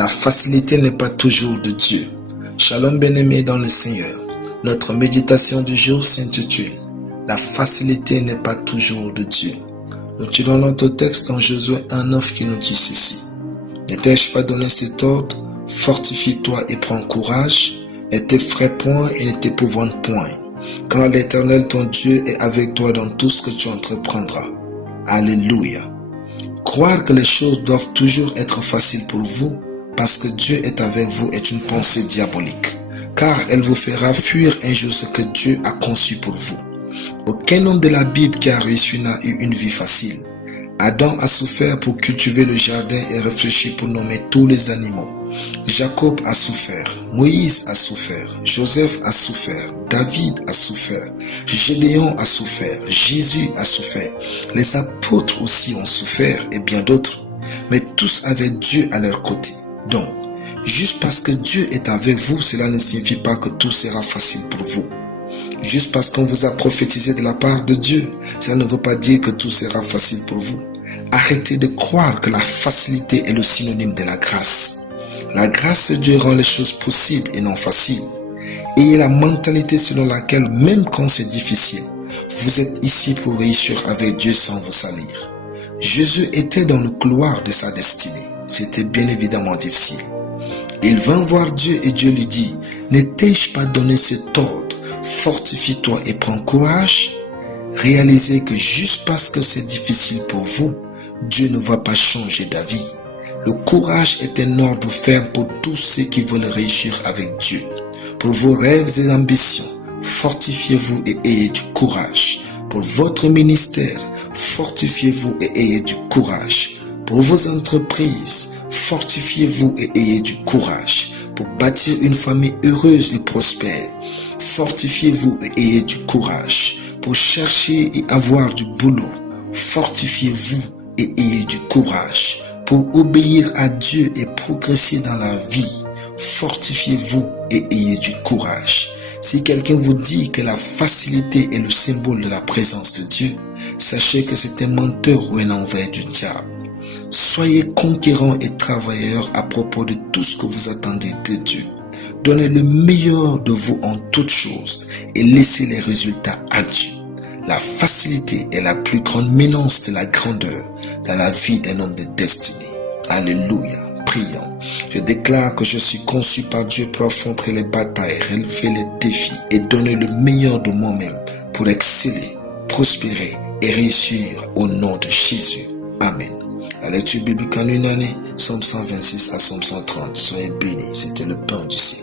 La facilité n'est pas toujours de Dieu. Shalom bien-aimés dans le Seigneur. Notre méditation du jour s'intitule « La facilité n'est pas toujours de Dieu ». Nous tirons notre texte en Josué 1:9 qui nous dit ceci. « Ne t'ai-je pas donné cet ordre? Fortifie-toi et prends courage, ne t'effraie point et ne t'épouvante point, car l'Éternel ton Dieu est avec toi dans tout ce que tu entreprendras. » Alléluia. Croire que les choses doivent toujours être faciles pour vous, parce que Dieu est avec vous, est une pensée diabolique, car elle vous fera fuir un jour ce que Dieu a conçu pour vous. Aucun homme de la Bible qui a réussi n'a eu une vie facile. Adam a souffert pour cultiver le jardin et réfléchir pour nommer tous les animaux. Jacob a souffert, Moïse a souffert, Joseph a souffert, David a souffert, Gédéon a souffert, Jésus a souffert, les apôtres aussi ont souffert et bien d'autres, mais tous avaient Dieu à leur côté. Donc, juste parce que Dieu est avec vous, cela ne signifie pas que tout sera facile pour vous. Juste parce qu'on vous a prophétisé de la part de Dieu, cela ne veut pas dire que tout sera facile pour vous. Arrêtez de croire que la facilité est le synonyme de la grâce. La grâce de Dieu rend les choses possibles et non faciles. Ayez la mentalité selon laquelle, même quand c'est difficile, vous êtes ici pour réussir avec Dieu sans vous salir. Jésus était dans le couloir de sa destinée. C'était bien évidemment difficile. Il vint voir Dieu et Dieu lui dit, « Ne t'ai-je pas donné cet ordre? Fortifie-toi et prends courage. » Réalisez que juste parce que c'est difficile pour vous, Dieu ne va pas changer d'avis. Le courage est un ordre ferme pour tous ceux qui veulent réussir avec Dieu. Pour vos rêves et ambitions, fortifiez-vous et ayez du courage. Pour votre ministère, fortifiez-vous et ayez du courage. Pour vos entreprises, fortifiez-vous et ayez du courage. Pour bâtir une famille heureuse et prospère, fortifiez-vous et ayez du courage. Pour chercher et avoir du boulot, fortifiez-vous et ayez du courage. Pour obéir à Dieu et progresser dans la vie, fortifiez-vous et ayez du courage. Si quelqu'un vous dit que la facilité est le symbole de la présence de Dieu, sachez que c'est un menteur ou un envoyé du diable. Soyez conquérants et travailleurs à propos de tout ce que vous attendez de Dieu. Donnez le meilleur de vous en toutes choses et laissez les résultats à Dieu. La facilité est la plus grande menace de la grandeur dans la vie d'un homme de destinée. Alléluia. Prions. Je déclare que je suis conçu par Dieu pour affronter les batailles, relever les défis et donner le meilleur de moi-même pour exceller, prospérer et réussir au nom de Jésus. Amen. La lecture biblique en une année, Psaume 126 à Psaume 130. Soyez bénis, c'était le pain du ciel.